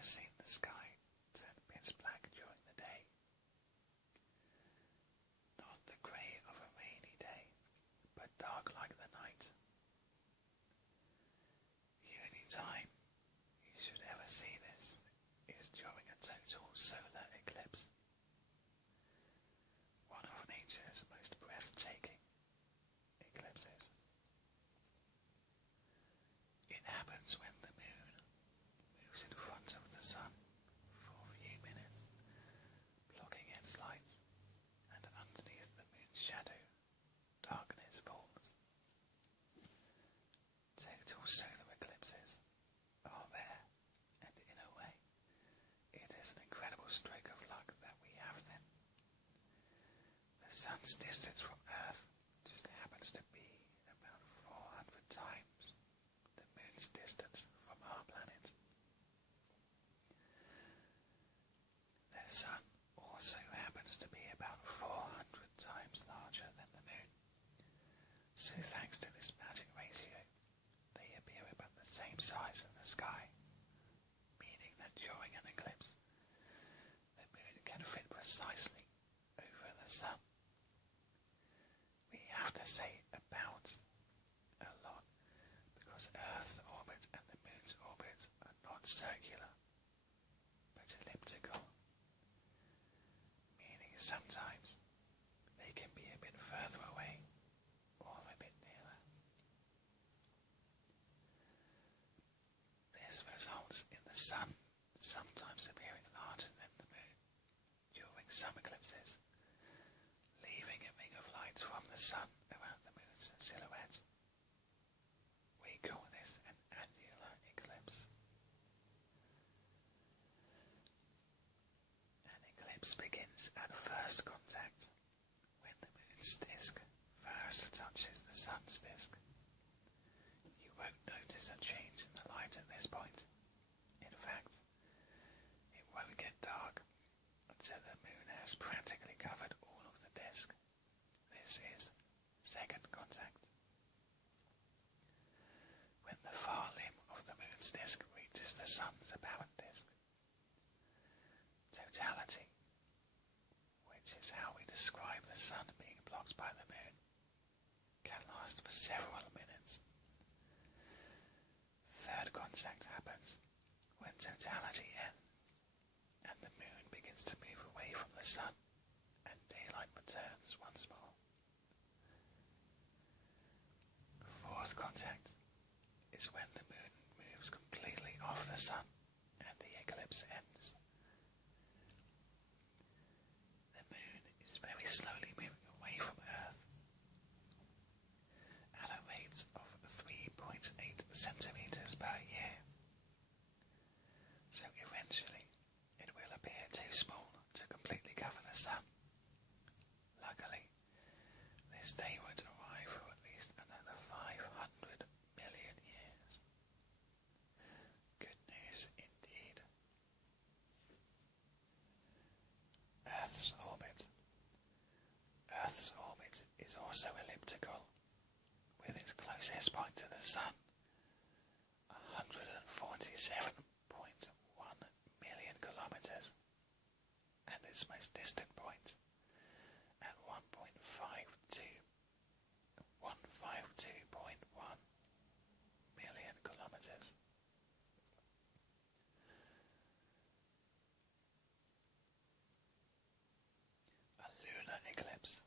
ever seen the sky turn pitch black during the day? Not the grey of a rainy day, but dark like the night. The only time you should ever see this is during a total solar eclipse, one of nature's most breathtaking eclipses. It happens when the moon moves in front of the sun for a few minutes, blocking its light, and underneath the moon's shadow, darkness falls. Total solar eclipses are rare, and in a way, it is an incredible stroke of luck that we have them. The sun's distance from Earth just happens to be about 400 times the moon's distance from our planet. The sun also happens to be about 400 times larger than the moon. So thanks to this magic ratio, they appear about the same size in the sky, meaning that during an eclipse, the moon can fit precisely over the sun. We have to say about a lot, because Earth's orbit and the moon's orbit are not circular, but elliptical, meaning sometimes they can be a bit further away or a bit nearer. This results in the sun sometimes appearing larger than the moon during some eclipses, leaving a ring of light from the sun around the moon's silhouette. We call this an annular eclipse. An eclipse begins at first contact, when the moon's disk first touches the sun's disk. You won't notice a change in the light at this point. In fact, it won't get dark until the moon has practically covered all of the disk. This is second contact. When the far limb of the moon's disk reaches the sun's apparent disk. Totality, which is how we describe the sun being blocked by the moon, can last for several minutes. Third contact happens when totality ends and the moon begins to move away from the sun and daylight returns once more. Fourth contact is when the moon moves completely off the sun and the eclipse ends. The moon is very slowly moving away from Earth at a rate of 3.8 centimeters per year. So eventually it will appear too small to completely cover the sun. Luckily, this day won't arrive for at least another 500 million years. Good news indeed. Earth's orbit. Earth's orbit is also elliptical, with its closest point to the sun 147.1 million kilometers, and its most distant point at 152.1 million kilometers. A lunar eclipse.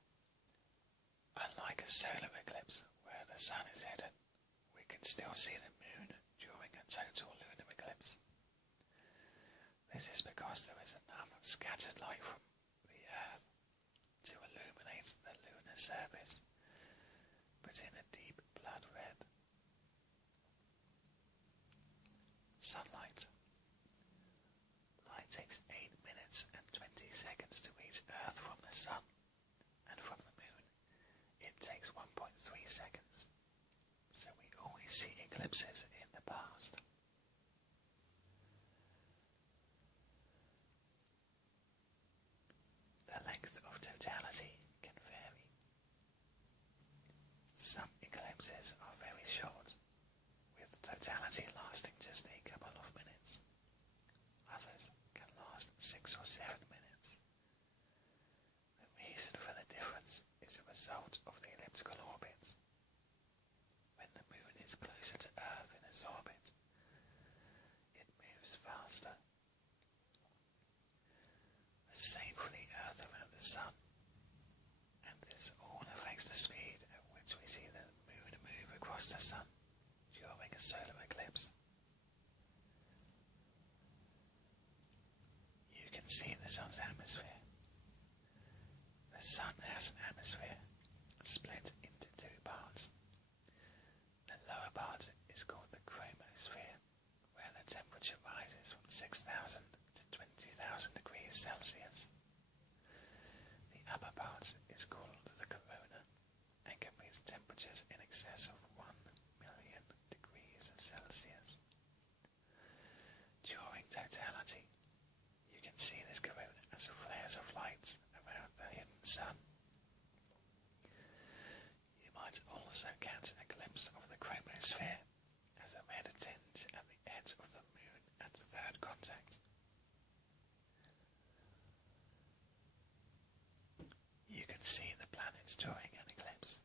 Unlike a solar eclipse where the sun is hidden, we can still see the moon during a total lunar eclipse. This is because there is enough scattered light from the Earth to illuminate the lunar surface, but in a deep blood red. Sunlight. Light takes 8 minutes and 20 seconds to reach Earth from the sun, and from the moon it takes 1.3 seconds. So we always see eclipses in the past. sun, and this all affects the speed at which we see the moon move across the sun during a solar eclipse. You can see the sun's atmosphere. The sun has an atmosphere split into two parts. The lower part is called the chromosphere, where the temperature rises from 6,000 to 20,000 degrees Celsius. The upper part is called the corona and can reach temperatures in excess of 1,000,000 degrees Celsius. During totality, you can see this corona as flares of light around the hidden sun. You might also catch a glimpse of the chromosphere as a red tinge at the edge of the moon at third contact. You can see the planets during an eclipse.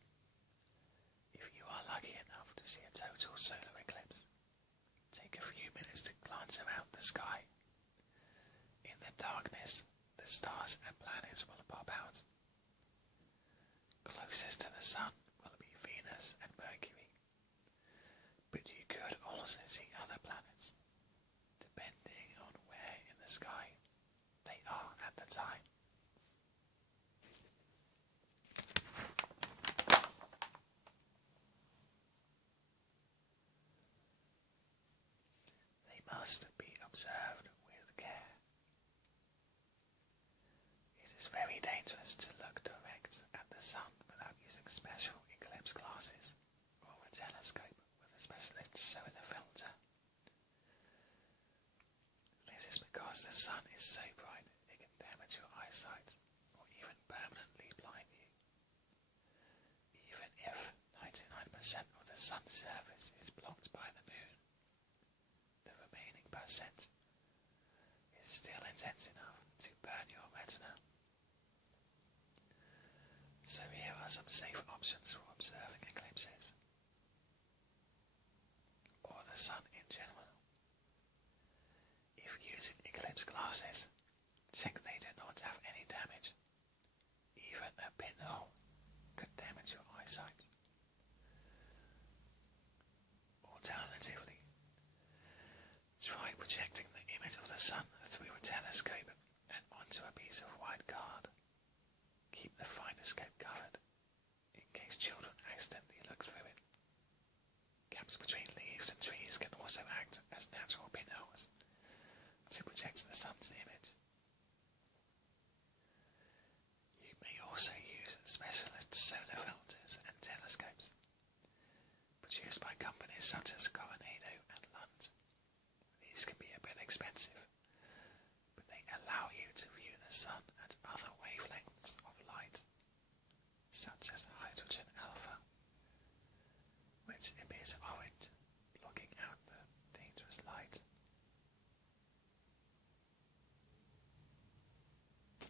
If you are lucky enough to see a total solar eclipse, take a few minutes to glance around the sky. In the darkness, the stars and planets will pop out. Closest to the sun will be Venus and Mercury, but you could also see other planets, depending on where in the sky they are at the time. They must be observed with care. It is very dangerous to look direct at the sun without using special eclipse glasses or a telescope with a specialist solar filter. This is because the sun is so bright it can damage your eyesight or even permanently blind you. Even if 99% of the sun's surface is blocked by the moon, the remaining percent is still intense enough to burn your retina. So here are some safe options for observing eclipses, or the sun in general. If using eclipse glasses, check they do not have any damage. Even a pinhole could damage your eyesight. Alternatively, try projecting the image of the sun through a telescope and onto a piece of white card. Keep the finderscope covered, in case children accidentally look through it. Gaps between leaves and trees can also act as natural pinholes to project the sun's image. You may also use specialist solar filters and telescopes, produced by companies such as Coronado and Lund. These can be a bit expensive,